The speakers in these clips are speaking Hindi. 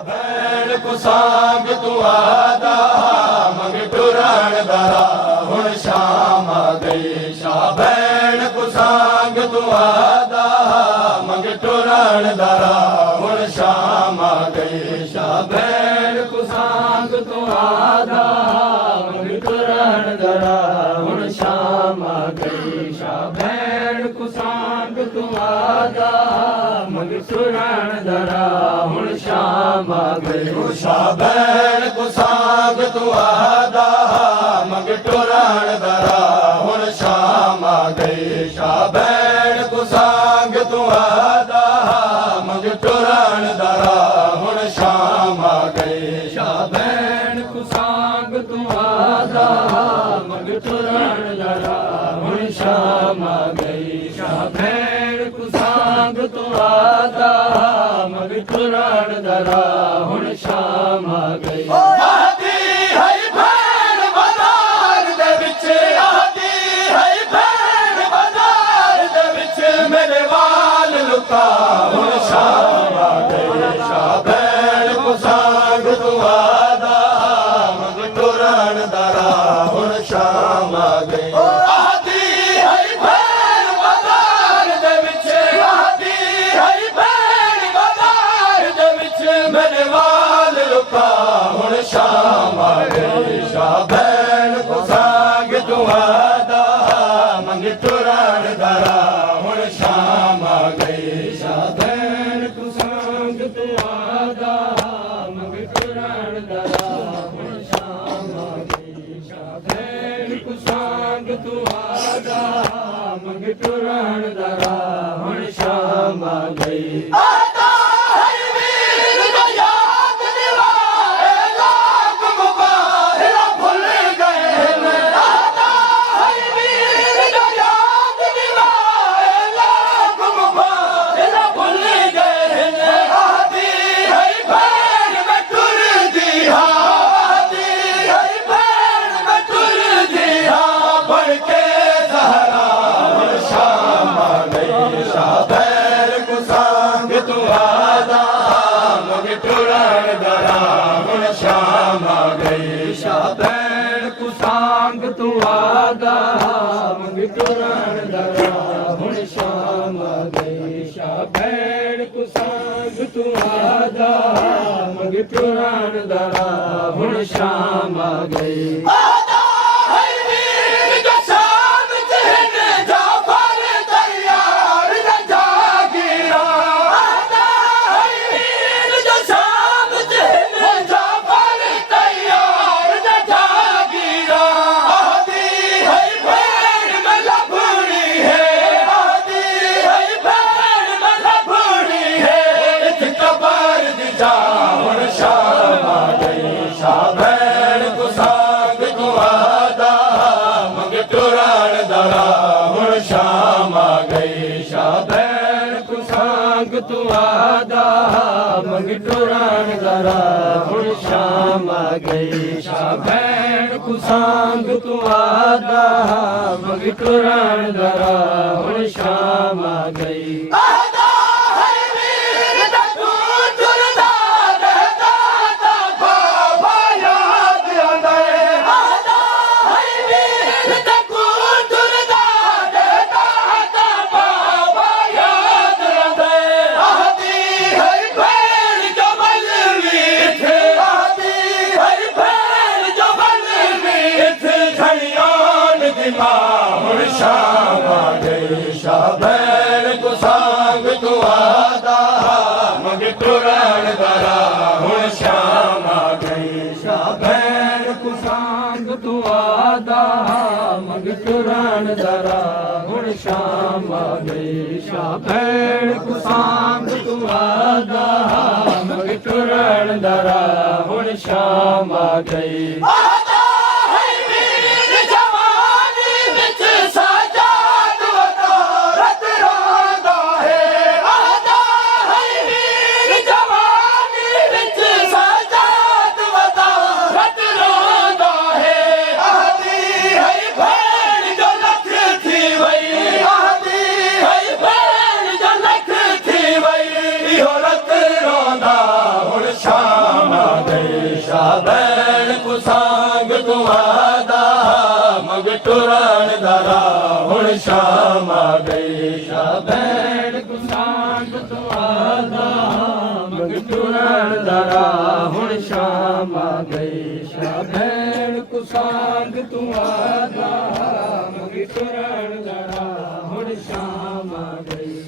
भैन को सांग तू आदा मंग टुरण दरा हुण शाम आ गई। शाह भैन को सांग तू आदा मंग टुरण दरा हुण शाम आ गई। शाह भैन को सांग तू आदा मंग टुरण दरा हुण शाम आ गई। शाह भैन को सांग तू आदा मंग टुरण दरा हुण शाम आ गई। शाह भैन को सांग तू आदा मंग टुरण दरा हुण शाम आ गई। शाह भैन को सांग तू आदा मंग टुरण दरा हुण शाम आ गई। शाह भैन को सांग तू आदा मंग टुरण दरा हुण शाम आ गई। शाह भैन को सांग तू आदा मंग टुरण दरा हुण शाम आ गई। आदी है भैन बाजार दे विच, आदी है भैन बाजार दे विच, मेरे वाल लुका हुण शाम आ गई। शाह भैन को सांग तू आदा मंग टुरण दरा हुण शाम आ गई। आदी है भैन बाजार दे विच, आदी है भैन बाजार दे विच, मेरे वाल लुका हुण शाम आ गई। शाह भैन को सांग तू आदा मंग टुरण दरा हुण शाम आ गई। शाह भैन को सांग तू आदा मंग टुरण दरा हुण शाम आ गई। शाह भैन को सांग तू आदा मंग टुरण दरा हुण शाम आ गई। आदा है वीर जो याद दिवाए लाख मुबाहिरा भूल गए न। आदा है वीर जो याद दिवाए लाख मुबाहिरा भूल गए न। आदी है भैन में टुर दिया, आदी है भैन में टुर दिया, बढ़ के ज़हरा हुण शाम आ गई। शाह भैन को सांग तू आदा मंग टुरण दरा हुण शाम आ गई। शाह भैन को सांग तू आदा मंग टुरण दरा हुण शाम आ गई। शाह भैन को सांग तू आदा मंग टुरण दरा हुण शाम आ गई। आदा है वीर जो शाम जहन जाफर तैयार न जागीरा। आदा है वीर जो शाम जहन जाफर तैयार न जागीरा। आदी है भैन में लभड़ी है, आदी है भैन में लभड़ी है, इत कबर दी जा हुण शाम आ गई। शाह भैन को सांग तू आदा मंग टुरण दरा हुण शाम आ गई। शाह भैन को सांग तू आदा मंग टुरण दरा हुण शाम आ गई। शाह भैन को सांग तू आदा मंग टुरण दरा हुण शाम आ गई। आदा है वीर दा तू टुरदा रहता ता बाबा याद आंदा है। आदा है वीर दा तू टुरदा रहता ता बाबा याद आंदा है। आदी है भैन जो बलवी थे, आदी है भैन जो बलवी थे, झड़ियान दी मां हुण शाम आ गई। शाह भैन को सांग तू आदा मंग टुरण दरा हुण शाम आ गई। शाह भैन को सांग तू आदा मंग टुरण दरा हुण शाम आ गई। शाह भैन को सांग तू आदा मंग टुरण दरा हुण शाम आ गई। आदा है वीर जवानी विच साजाद वदारत रोंदा है। आदा है वीर जवानी विच साजाद वदारत रोंदा है। आदी है भैन जो लख थी वई, आदी है भैन जो लख थी टुरण दरा हुण शाम आ गई शाह भैन को सांग तू आदा मंग टुरण दरा हुण शाम आ गई शाह भैन को सांग तू आदा मंग टुरण दरा हुण शाम आ गई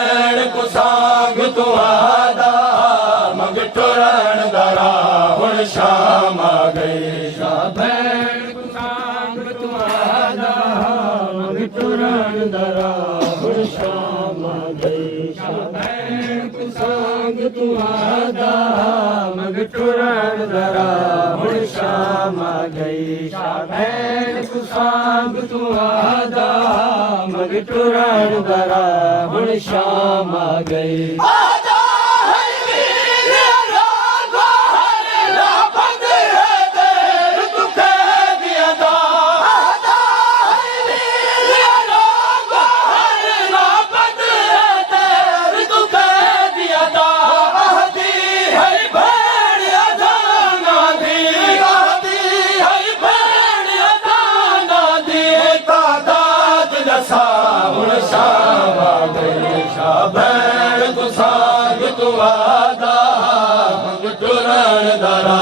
भैन को सांग तू आदा मंग टुरण दरा हुण शाम आ गई शाह भैन को सांग तू आदा मंग टुरण दरा हुण शाम आ गई शाह भैन को सांग तू आदा मंग टुरण दरा हुण शाम आ गई शाह भैन को सांग तू आदा मंग टुरण दरा हुण शाम आ गई भैन को सांग तू आदा मंग टुरण दरा